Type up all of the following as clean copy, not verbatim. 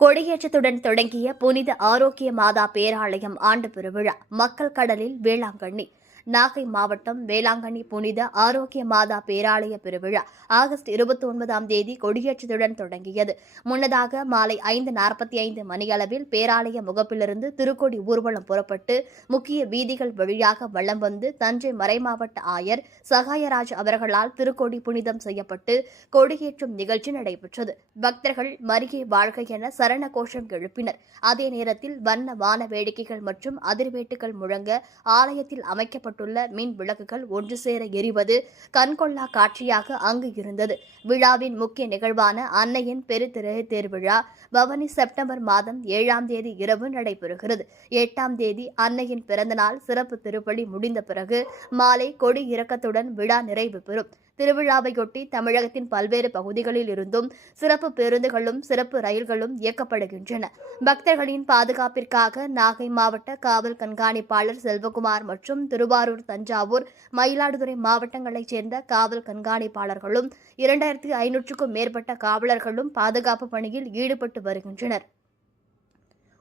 கொடியேற்றத்துடன் தொடங்கிய புனித ஆரோக்கிய மாதா பேராலயம் ஆண்டு பெருவிழா மக்கள் கடலில் வேளாங்கண்ணி. நாகை மாவட்டம் வேளாங்கண்ணி புனித ஆரோக்கிய மாதா பேராலய பெருவிழா ஆகஸ்ட் 29ஆம் தேதி கொடியேற்றத்துடன் தொடங்கியது. முன்னதாக மாலை 5:45 மணியளவில் பேராலய முகப்பிலிருந்து திருக்கொடி ஊர்வலம் புறப்பட்டு முக்கிய வீதிகள் வழியாக வலம் வந்து தஞ்சை மறைமாவட்ட ஆயர் சகாயராஜ் அவர்களால் திருக்கொடி புனிதம் செய்யப்பட்டு கொடியேற்றும் நிகழ்ச்சி நடைபெற்றது. பக்தர்கள் மரியே வாழ்க என சரண கோஷம் எழுப்பினர். அதே நேரத்தில் வண்ண வான வேடிக்கைகள் மற்றும் அதிர்வேட்டுகள் முழங்க ஆலயத்தில் அமைக்கப்பட்டுள்ள மின் விளக்குகள் ஒன்று சேர எரிவது கண்கொள்ளா காட்சியாக அங்கு இருந்தது. விழாவின் முக்கிய நிகழ்வான அன்னையின் பெருத்திரை தேர்விழா பவனி செப்டம்பர் மாதம் 7ஆம் தேதி இரவு நடைபெறுகிறது. 8ஆம் தேதி அன்னையின் பிறந்தநாள் சிறப்பு திருப்பலி முடிந்த பிறகு மாலை கொடி இறக்கத்துடன் விழா நிறைவு பெறும். திருவிழாவையொட்டி தமிழகத்தின் பல்வேறு பகுதிகளில் இருந்தும் சிறப்பு பேருந்துகளும் சிறப்பு ரயில்களும் இயக்கப்படுகின்றன. பக்தர்களின் பாதுகாப்பிற்காக நாகை மாவட்ட காவல் கண்காணிப்பாளர் செல்வகுமார் மற்றும் திருவாரூர், தஞ்சாவூர், மயிலாடுதுறை மாவட்டங்களைச் சேர்ந்த காவல் கண்காணிப்பாளர்களும் 2500க்கும் மேற்பட்ட காவலர்களும் பாதுகாப்பு பணியில் ஈடுபட்டு வருகின்றனர்.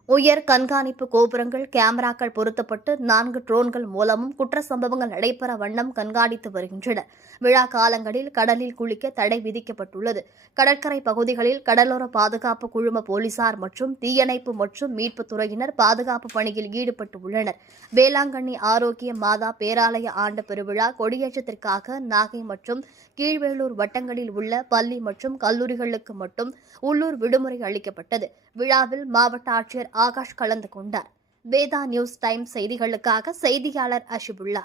உயர் கண்காணிப்பு கோபுரங்கள், கேமராக்கள் பொருத்தப்பட்டு 4 ட்ரோன்கள் மூலமும் குற்ற சம்பவங்கள் நடைபெற வண்ணம் கண்காணித்து வருகின்றனர். விழா காலங்களில் கடலில் குளிக்க தடை விதிக்கப்பட்டுள்ளது. கடற்கரை பகுதிகளில் கடலோர பாதுகாப்பு குழும போலீசார் மற்றும் தீயணைப்பு மற்றும் மீட்புத் துறையினர் பாதுகாப்பு பணியில் ஈடுபட்டு உள்ளனர். வேளாங்கண்ணி ஆரோக்கிய மாதா பேராலய ஆண்டு பெருவிழா கொடியேற்றத்திற்காக நாகை மற்றும் கீழ்வேளூர் வட்டங்களில் உள்ள பள்ளி மற்றும் கல்லூரிகளுக்கு மட்டும் உள்ளூர் விடுமுறை அளிக்கப்பட்டது. விழாவில் மாவட்ட ஆட்சியர் ஆகாஷ் கலந்து கொண்டார். வேதா நியூஸ் டைம் செய்திகளுக்காக செய்தியாளர் அஷிபுல்லா.